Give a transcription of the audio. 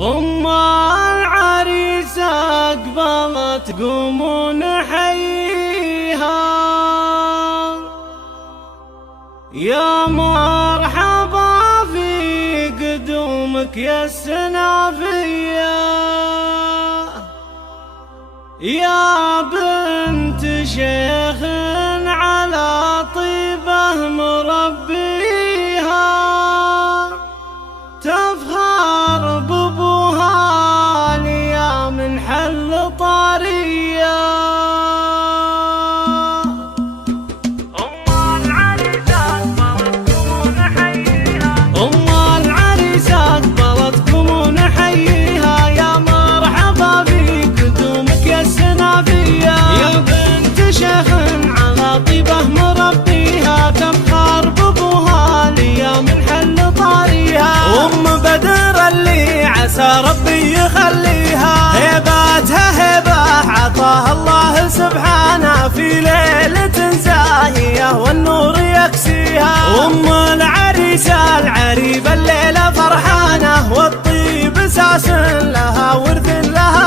أم العريس أقبلت قوموا نحييها، يا مرحبا في قدومك يا السنافية، يا بنت شيخ على طيبه مربيها، تفخر بابوها ليا من حل طاريه. عسى ربي يخليها هيباتها هيبة عطاها الله سبحانه في ليلة زاهية والنور يكسيها. أم العريس العريبة الليلة فرحانة والطيب ساس لها ورث لها